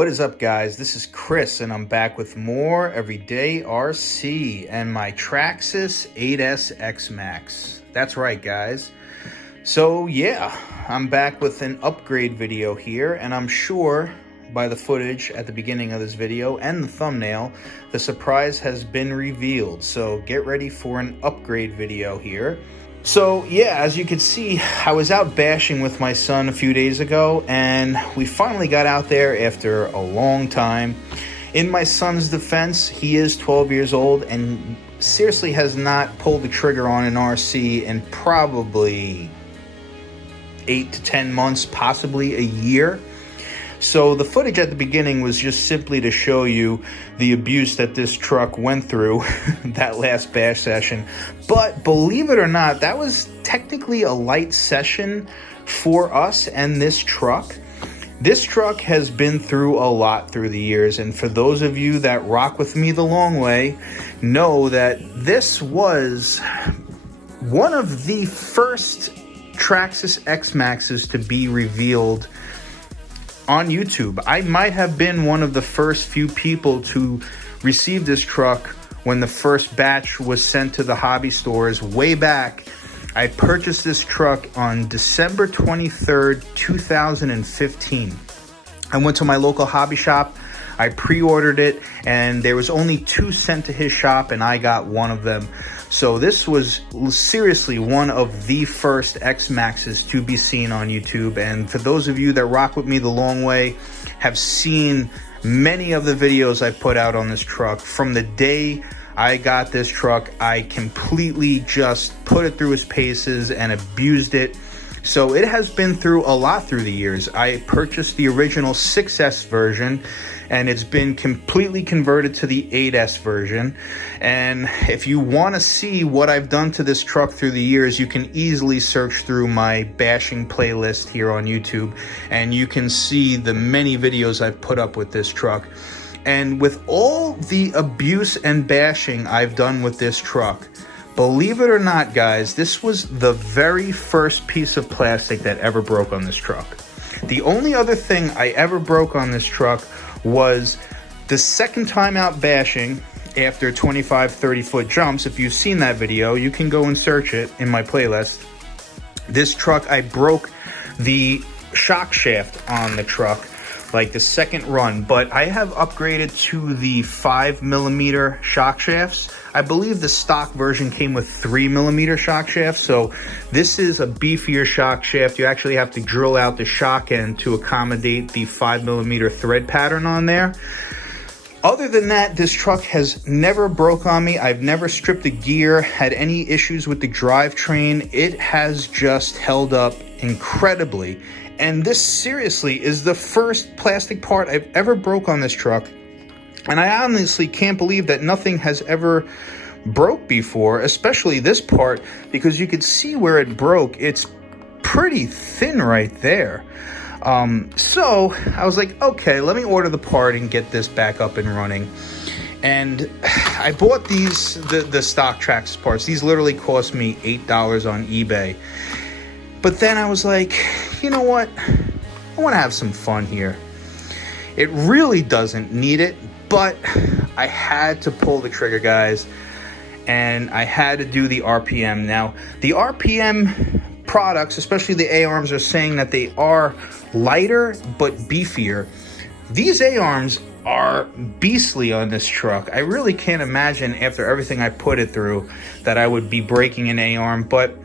What is up, guys? This is Chris, and I'm back with more Everyday RC and my Traxxas 8S Xmaxx. That's right, guys. So yeah, I'm back with an upgrade video here, and I'm sure by the footage at the beginning of this video and the thumbnail, the surprise has been revealed. So get ready for an upgrade video here. So yeah, as you can see, I was out bashing with my son a few days ago, and we finally got out there after a long time. In my son's defense, he is 12 years old and seriously has not pulled the trigger on an RC in probably 8 to 10 months, possibly a year. So the footage at the beginning was just simply to show you the abuse that this truck went through that last bash session. But believe it or not, that was technically a light session for us and this truck. This truck has been through a lot through the years, and for those of you that rock with me the long way, know that this was one of the first Traxxas Xmaxxes to be revealed on YouTube. I might have been one of the first few people to receive this truck when the first batch was sent to the hobby stores way back. I purchased this truck on December 23rd, 2015. I went to my local hobby shop, I pre-ordered it, and there was only 2 sent to his shop, and I got one of them. So this was seriously one of the first Xmaxxes to be seen on YouTube. And for those of you that rock with me the long way, have seen many of the videos I put out on this truck. From the day I got this truck, I completely just put it through its paces and abused it. So it has been through a lot through the years. I purchased the original 6S version, and it's been completely converted to the 8S version. And if you want to see what I've done to this truck through the years, you can easily search through my bashing playlist here on YouTube, and you can see the many videos I've put up with this truck. And with all the abuse and bashing I've done with this truck, believe it or not, guys, this was the very first piece of plastic that ever broke on this truck. The only other thing I ever broke on this truck was the second time out bashing after 25, 30-foot jumps. If you've seen that video, you can go and search it in my playlist. This truck, I broke the shock shaft on the truck, like the second run, but I have upgraded to the 5mm shock shafts. I believe the stock version came with 3mm shock shafts, so this is a beefier shock shaft. You actually have to drill out the shock end to accommodate the 5mm thread pattern on there. Other than that, this truck has never broke on me. I've never stripped a gear, had any issues with the drivetrain. It has just held up incredibly. And this seriously is the first plastic part I've ever broke on this truck. And I honestly can't believe that nothing has ever broke before, especially this part, because you could see where it broke. It's pretty thin right there. So I was like, okay, let me order the part and get this back up and running. And I bought these, the stock Traxxas parts. These literally cost me $8 on eBay. But then I was like, you know what? I want to have some fun here. It really doesn't need it, but I had to pull the trigger, guys, and I had to do the RPM. Now, the RPM products, especially the A-arms, are saying that they are lighter but beefier. These A-arms are beastly on this truck. I really can't imagine, after everything I put it through, that I would be breaking an A-arm, but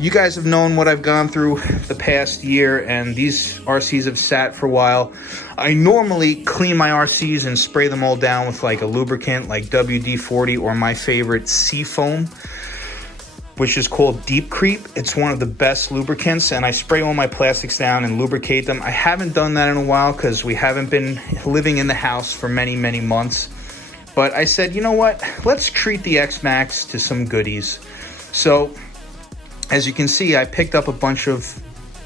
you guys have known what I've gone through the past year, and these RCs have sat for a while. I normally clean my RCs and spray them all down with like a lubricant like WD-40 or my favorite Seafoam, which is called Deep Creep. It's one of the best lubricants, and I spray all my plastics down and lubricate them. I haven't done that in a while because we haven't been living in the house for many, many months. But I said, you know what? Let's treat the Xmaxx to some goodies. So as you can see, I picked up a bunch of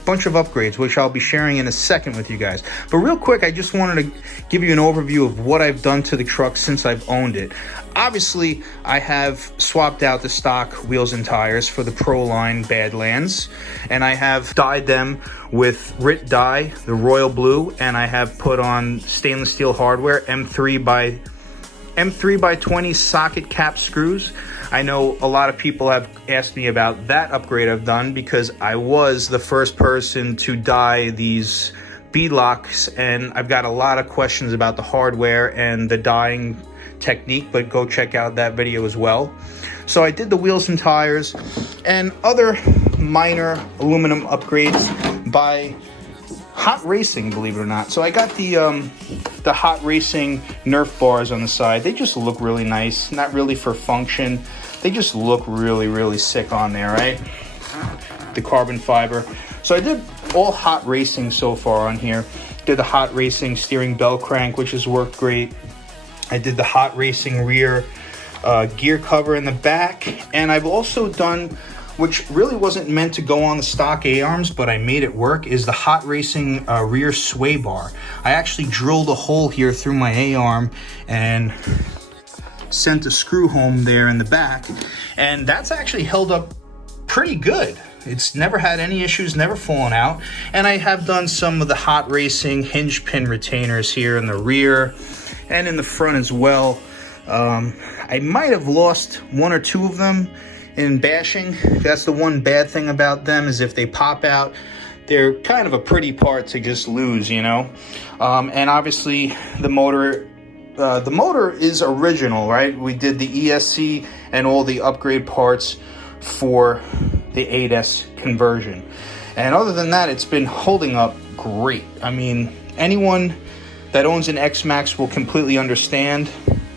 bunch of upgrades, which I'll be sharing in a second with you guys. But real quick, I just wanted to give you an overview of what I've done to the truck since I've owned it. Obviously, I have swapped out the stock wheels and tires for the Pro Line Badlands, and I have dyed them with RIT dye, the royal blue, and I have put on stainless steel hardware, M3 by 20 socket cap screws. I know a lot of people have asked me about that upgrade I've done because I was the first person to dye these beadlocks, and I've got a lot of questions about the hardware and the dyeing technique, but go check out that video as well. So I did the wheels and tires and other minor aluminum upgrades by Hot Racing, believe it or not. So I got the Hot Racing Nerf bars on the side. They just look really nice, not really for function. They just look really, really sick on there, right? The carbon fiber. So I did all Hot Racing so far on here. Did the Hot Racing steering bell crank, which has worked great. I did the Hot Racing rear gear cover in the back. And I've also done, which really wasn't meant to go on the stock A-arms, but I made it work, is the Hot Racing rear sway bar. I actually drilled a hole here through my A-arm and sent a screw home there in the back, and that's actually held up pretty good. It's never had any issues, never fallen out. And I have done some of the Hot Racing hinge pin retainers here in the rear and in the front as well. I might have lost one or two of them in bashing. That's the one bad thing about them, is if they pop out, they're kind of a pretty part to just lose, you know. And obviously the motor is original, right? We did the ESC and all the upgrade parts for the 8S conversion. And other than that, it's been holding up great. I mean, anyone that owns an Xmaxx will completely understand,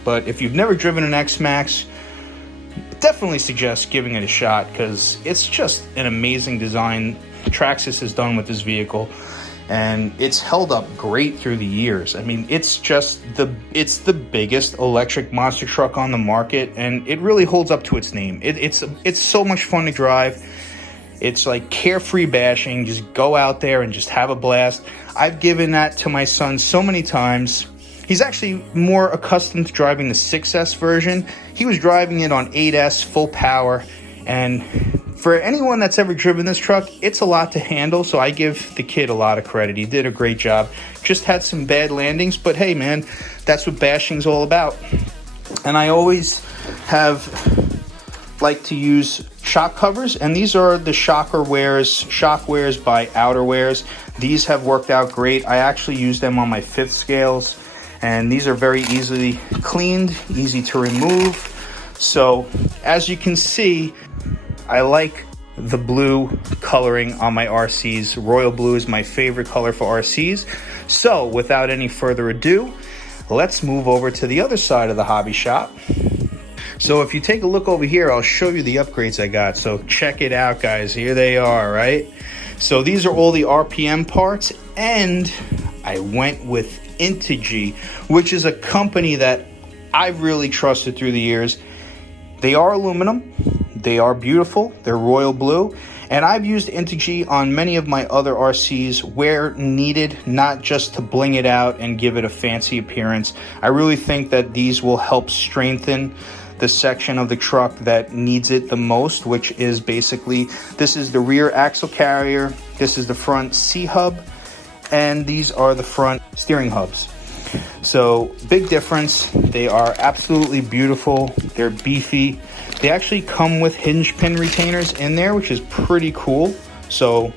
but if you've never driven an Xmaxx, definitely suggest giving it a shot, because it's just an amazing design Traxxas has done with this vehicle, and it's held up great through the years. I mean, it's the biggest electric monster truck on the market, and it really holds up to its name. It's so much fun to drive. It's like carefree bashing. Just go out there and just have a blast. I've given that to my son so many times. He's actually more accustomed to driving the 6S version. He was driving it on 8S full power, and for anyone that's ever driven this truck, it's a lot to handle, so I give the kid a lot of credit. He did a great job. Just had some bad landings, but hey man, that's what bashing's all about. And I always have liked to use shock covers, and these are the shock wares by Outerwears. These have worked out great. I actually use them on my 5th scales, and these are very easily cleaned, easy to remove. So as you can see, I like the blue coloring on my RCs. Royal blue is my favorite color for RCs. So without any further ado, let's move over to the other side of the hobby shop. So if you take a look over here, I'll show you the upgrades I got. So check it out, guys. Here they are, right? So these are all the RPM parts, and I went with Integy, which is a company that I've really trusted through the years. They are aluminum, they are beautiful, they're royal blue, and I've used Integy on many of my other RCs where needed, not just to bling it out and give it a fancy appearance. I really think that these will help strengthen the section of the truck that needs it the most, which is basically, this is the rear axle carrier, this is the front C-hub, and these are the front steering hubs. So big difference. They are absolutely beautiful. They're beefy. They actually come with hinge pin retainers in there, which is pretty cool. So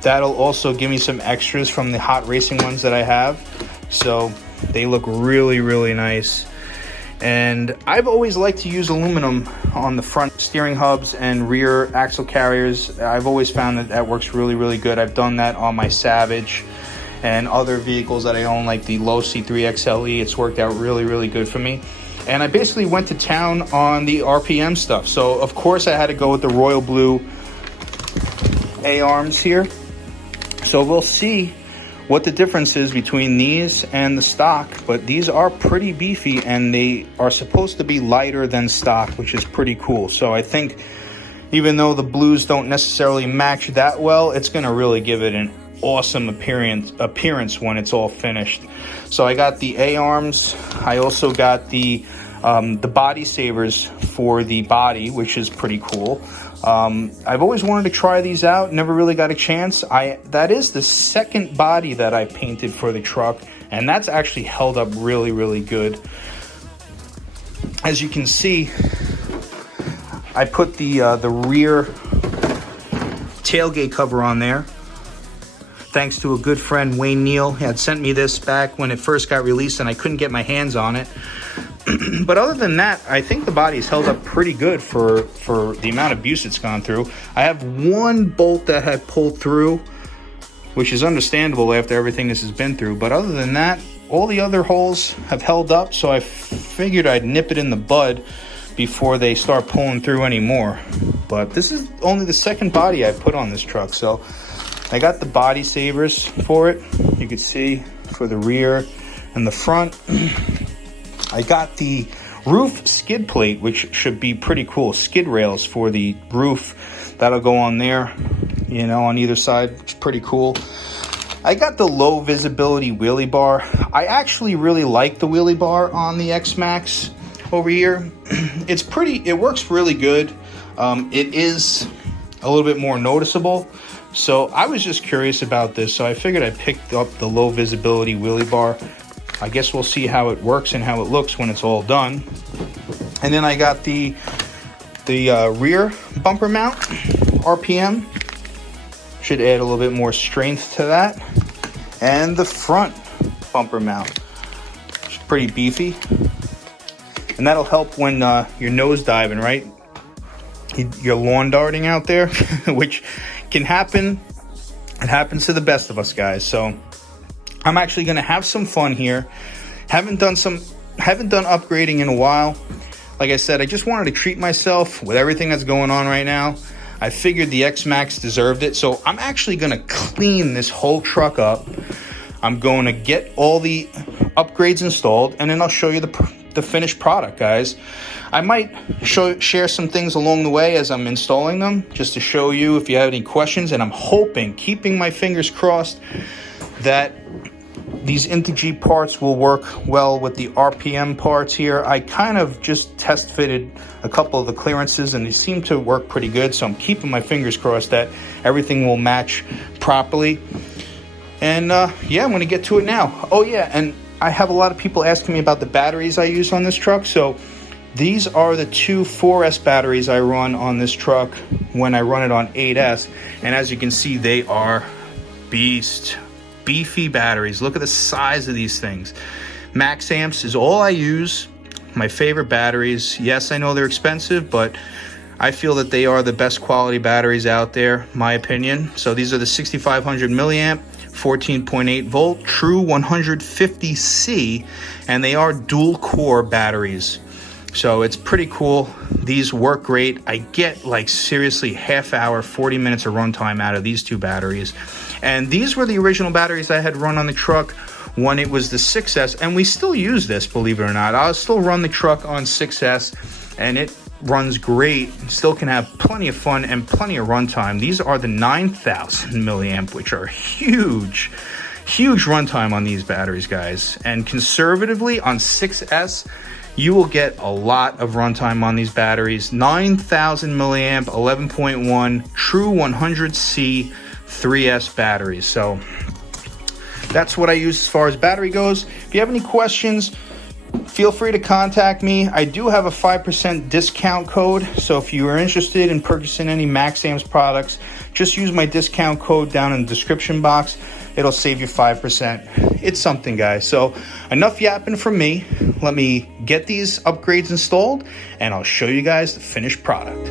that'll also give me some extras from the Hot Racing ones that I have. So they look really, really nice. And I've always liked to use aluminum on the front steering hubs and rear axle carriers. I've always found that that works really, really good. I've done that on my Savage and other vehicles that I own, like the Low C3 XLE. It's worked out really, really good for me. And I basically went to town on the RPM stuff. So of course I had to go with the royal blue A-arms here. So we'll see what the difference is between these and the stock, but these are pretty beefy, and they are supposed to be lighter than stock, which is pretty cool. So I think, Even though the blues don't necessarily match that well, it's going to really give it an awesome appearance when it's all finished. So I got the A-arms. I also got the body savers for the body, which is pretty cool. I've always wanted to try these out, never really got a chance. That is the second body that I painted for the truck, and that's actually held up really, really good. As you can see, I put the rear tailgate cover on there. Thanks to a good friend, Wayne Neal. He had sent me this back when it first got released and I couldn't get my hands on it. But other than that, I think the body's held up pretty good for the amount of abuse it's gone through. I have one bolt that had pulled through, which is understandable after everything this has been through. But other than that, all the other holes have held up, so I figured I'd nip it in the bud before they start pulling through anymore. But this is only the second body I put on this truck, so I got the body savers for it. You can see for the rear and the front. I got the roof skid plate, which should be pretty cool. Skid rails for the roof. That'll go on there, you know, on either side, which is pretty cool. I got the low visibility wheelie bar. I actually really like the wheelie bar on the Xmaxx over here. It works really good. It is a little bit more noticeable. So I was just curious about this, so I figured I picked up the low visibility wheelie bar. I guess we'll see how it works and how it looks when it's all done. And then I got the rear bumper mount, RPM. Should add a little bit more strength to that. And the front bumper mount, which is pretty beefy. And that'll help when you're nose diving, right? You're lawn darting out there, which can happen. It happens to the best of us, guys. So I'm actually going to have some fun here. Haven't done upgrading in a while. Like I said, I just wanted to treat myself with everything that's going on right now. I figured the Xmaxx deserved it. So I'm actually going to clean this whole truck up. I'm going to get all the upgrades installed, and then I'll show you the finished product, guys. I might share some things along the way as I'm installing them, just to show you if you have any questions. And I'm hoping, keeping my fingers crossed, that these Integy parts will work well with the RPM parts here. I kind of just test fitted a couple of the clearances and they seem to work pretty good. So I'm keeping my fingers crossed that everything will match properly. And yeah, I'm going to get to it now. Oh yeah, and I have a lot of people asking me about the batteries I use on this truck. So these are the two 4S batteries I run on this truck when I run it on 8S. And as you can see, they are beefy batteries. Look at the size of these things. MAXAMPS is all I use. My favorite batteries. Yes, I know they're expensive, but I feel that they are the best quality batteries out there, my opinion. So these are the 6500 milliamp, 14.8 volt, true 150C, and they are dual core batteries. So it's pretty cool. These work great. I get like seriously half hour, 40 minutes of runtime out of these two batteries. And these were the original batteries I had run on the truck when it was the 6S, and we still use this, believe it or not. I'll still run the truck on 6S, and it runs great. Still can have plenty of fun and plenty of runtime. These are the 9000 milliamp, which are huge runtime on these batteries, guys. And conservatively on 6S, you will get a lot of runtime on these batteries. 9000 milliamp, 11.1, true 100C 3S batteries. So that's what I use as far as battery goes. If you have any questions, feel free to contact me. I do have a 5% discount code, so if you are interested in purchasing any MAXAMPS products, just use my discount code down in the description box. It'll save you 5%. It's something, guys. So enough yapping from me. Let me get these upgrades installed, and I'll show you guys the finished product.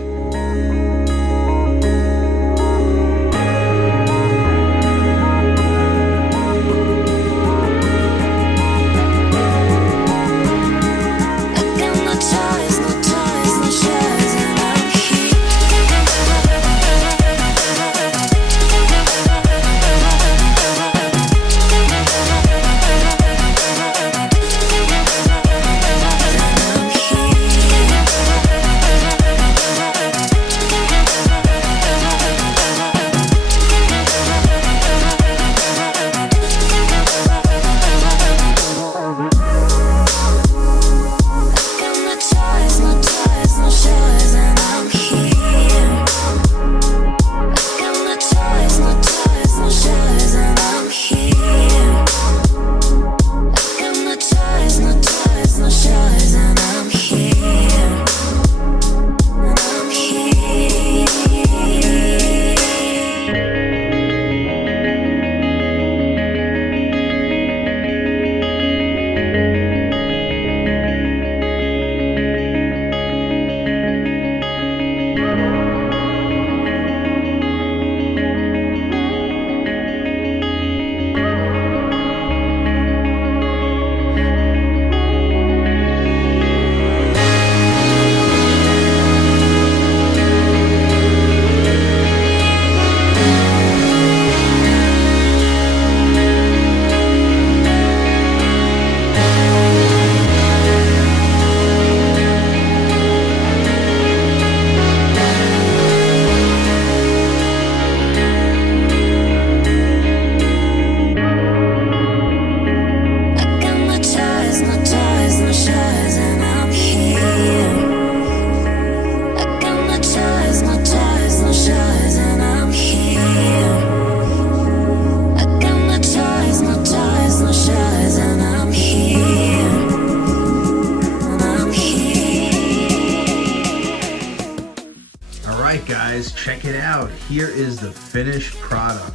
right, guys, check it out. Here is the finished product.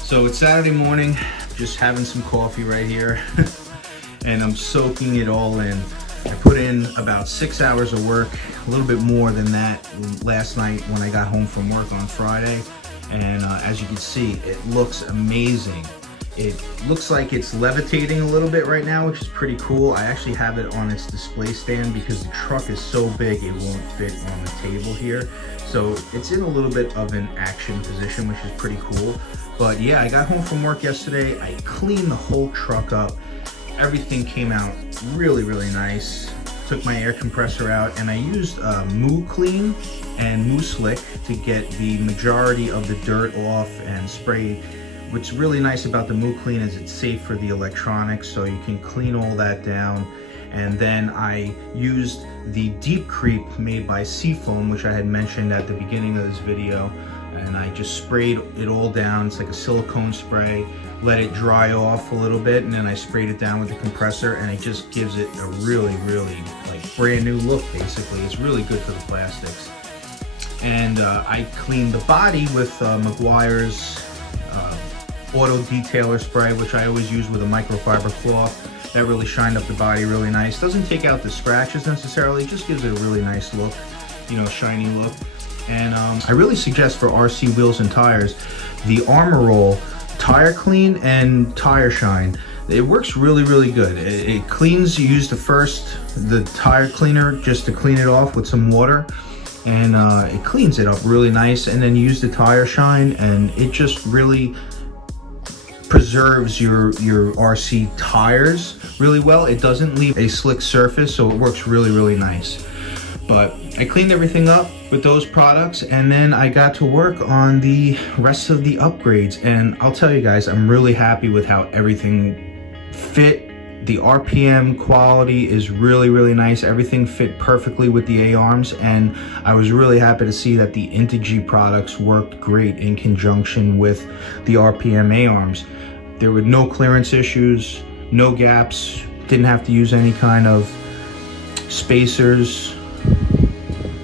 So it's Saturday morning, just having some coffee right here, and I'm soaking it all in. I put in about 6 hours of work, a little bit more than that last night when I got home from work on Friday. And as you can see, it looks amazing. It looks like it's levitating a little bit right now, which is pretty cool. I actually have it on its display stand because the truck is so big it won't fit on the table here. So it's in a little bit of an action position, which is pretty cool. But yeah, I got home from work yesterday. I cleaned the whole truck up. Everything came out really, really nice. Took my air compressor out, and I used Moo Clean and Moo Slick to get the majority of the dirt off and spray. What's really nice about the Moo Clean is it's safe for the electronics, so you can clean all that down. And then I used the Deep Creep made by Seafoam, which I had mentioned at the beginning of this video, and I just sprayed it all down. It's like a silicone spray. Let it dry off a little bit, and then I sprayed it down with the compressor, and it just gives it a really, really like brand new look. Basically, it's really good for the plastics. And I cleaned the body with Meguiar's auto detailer spray, which I always use with a microfiber cloth. That really shined up the body really nice. Doesn't take out the scratches necessarily, just gives it a really nice look, you know, shiny look. And I really suggest for RC wheels and tires the Armor Roll Tire Clean and Tire Shine. It works really, really good. It cleans. You use the tire cleaner just to clean it off with some water, and it cleans it up really nice. And then you use the Tire Shine, and it just really preserves your RC tires really well. It doesn't leave a slick surface, so it works really, really nice. But I cleaned everything up with those products, and then I got to work on the rest of the upgrades. And I'll tell you guys, I'm really happy with how everything fit. The RPM quality is really, really nice. Everything fit perfectly with the A-arms, and I was really happy to see that the Integy products worked great in conjunction with the RPM A-arms. There were no clearance issues, no gaps, didn't have to use any kind of spacers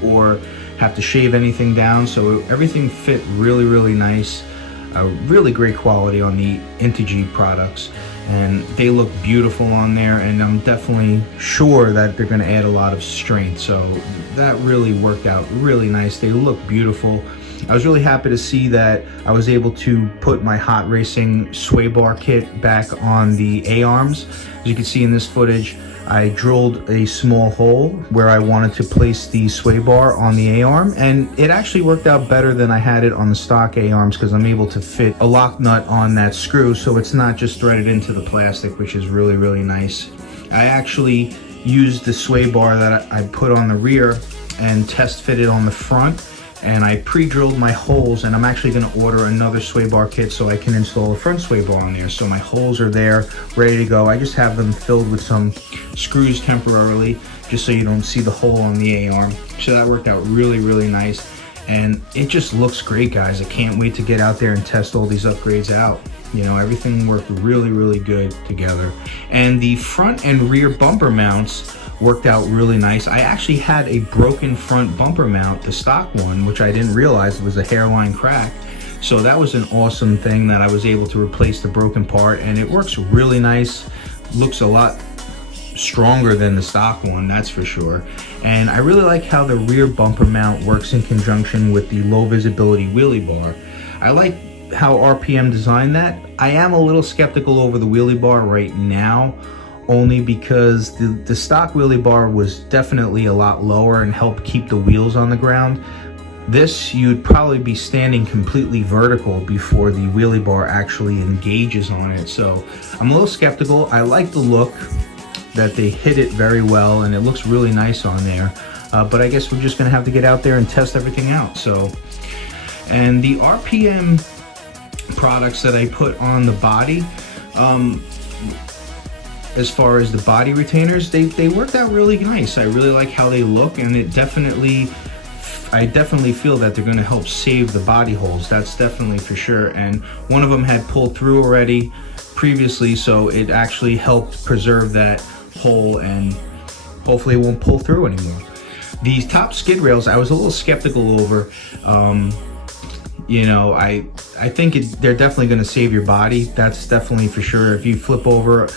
or have to shave anything down, so everything fit really, really nice. Really great quality on the Integy products, and they look beautiful on there, and I'm definitely sure that they're going to add a lot of strength, so that really worked out really nice. They look beautiful. I was really happy to see that I was able to put my Hot Racing sway bar kit back on the A-arms. As you can see in this footage, I drilled a small hole where I wanted to place the sway bar on the A-arm, and it actually worked out better than I had it on the stock A-arms because I'm able to fit a lock nut on that screw, so it's not just threaded into the plastic, which is really, really nice. I actually used the sway bar that I put on the rear and test fitted on the front, and I pre-drilled my holes, and I'm actually going to order another sway bar kit so I can install a front sway bar on there. So my holes are there, ready to go. I just have them filled with some screws temporarily, just so you don't see the hole on the A-arm. So that worked out really, really nice, and it just looks great, guys. I can't wait to get out there and test all these upgrades out. You know, everything worked really, really good together. And the front and rear bumper mounts worked out really nice. I actually had a broken front bumper mount, the stock one, which I didn't realize was a hairline crack. So that was an awesome thing that I was able to replace the broken part, and it works really nice. Looks a lot stronger than the stock one, that's for sure. And I really like how the rear bumper mount works in conjunction with the low visibility wheelie bar. I like how RPM designed that. I am a little skeptical over the wheelie bar right now, only because the stock wheelie bar was definitely a lot lower and helped keep the wheels on the ground. This, you'd probably be standing completely vertical before the wheelie bar actually engages on it. So I'm a little skeptical. I like the look, that they hit it very well, and it looks really nice on there. But I guess we're just gonna have to get out there and test everything out. So, and the RPM products that I put on the body, as far as the body retainers, they worked out really nice. I really like how they look, and I definitely feel that they're going to help save the body holes. That's definitely for sure. And one of them had pulled through already previously, so it actually helped preserve that hole, and hopefully it won't pull through anymore. These top skid rails, I was a little skeptical over. You know, I think they're definitely going to save your body. That's definitely for sure. If you flip over,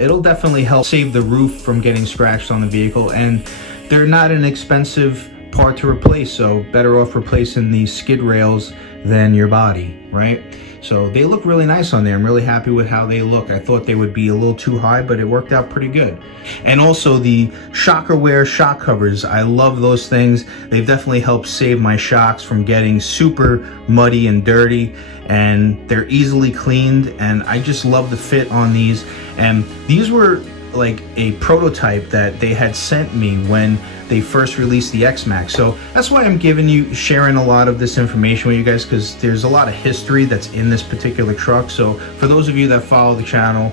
it'll definitely help save the roof from getting scratched on the vehicle, and they're not an expensive part to replace, so better off replacing these skid rails than your body, right? So they look really nice on there. I'm really happy with how they look. I thought they would be a little too high, but it worked out pretty good. And also the shocker wear shock covers, I love those things. They've definitely helped save my shocks from getting super muddy and dirty, and they're easily cleaned, and I just love the fit on these. And these were like a prototype that they had sent me when they first released the Xmaxx. So that's why I'm sharing a lot of this information with you guys, because there's a lot of history that's in this particular truck. So for those of you that follow the channel,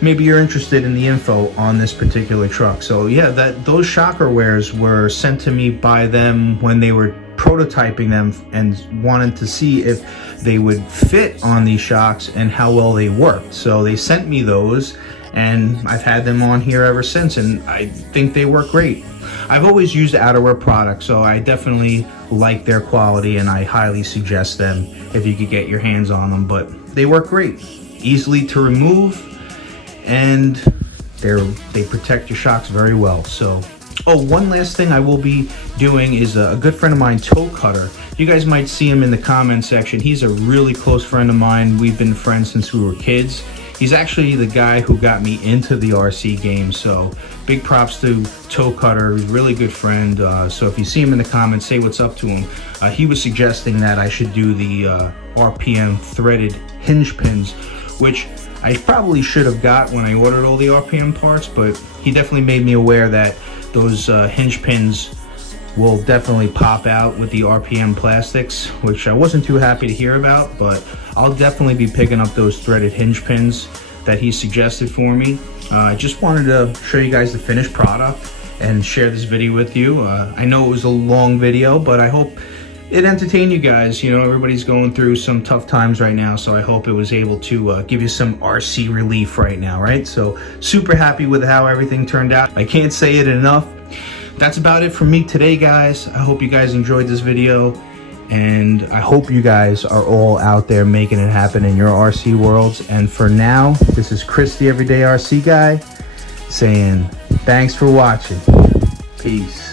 maybe you're interested in the info on this particular truck. So yeah, those shocker wares were sent to me by them when they were prototyping them and wanted to see if they would fit on these shocks and how well they worked. So they sent me those, and I've had them on here ever since, and I think they work great. I've always used outerwear products, so I definitely like their quality, and I highly suggest them if you could get your hands on them. But they work great, easily to remove, and they protect your shocks very well. So, oh, one last thing I will be doing is a good friend of mine, Toe Cutter. You guys might see him in the comment section. He's a really close friend of mine. We've been friends since we were kids. He's actually the guy who got me into the RC game, so big props to Toe Cutter. He's a really good friend. So if you see him in the comments, say what's up to him. He was suggesting that I should do the RPM threaded hinge pins, which I probably should have got when I ordered all the RPM parts, but he definitely made me aware that those hinge pins will definitely pop out with the RPM plastics, which I wasn't too happy to hear about, but I'll definitely be picking up those threaded hinge pins that he suggested for me. I just wanted to show you guys the finished product and share this video with you. I know it was a long video, but I hope it entertained you guys. You know, everybody's going through some tough times right now, so I hope it was able to give you some RC relief right now, right? So super happy with how everything turned out. I can't say it enough. That's about it from me today, guys. I hope you guys enjoyed this video, and I hope you guys are all out there making it happen in your RC worlds. And for now, this is Chris, the Everyday RC Guy, saying thanks for watching. Peace.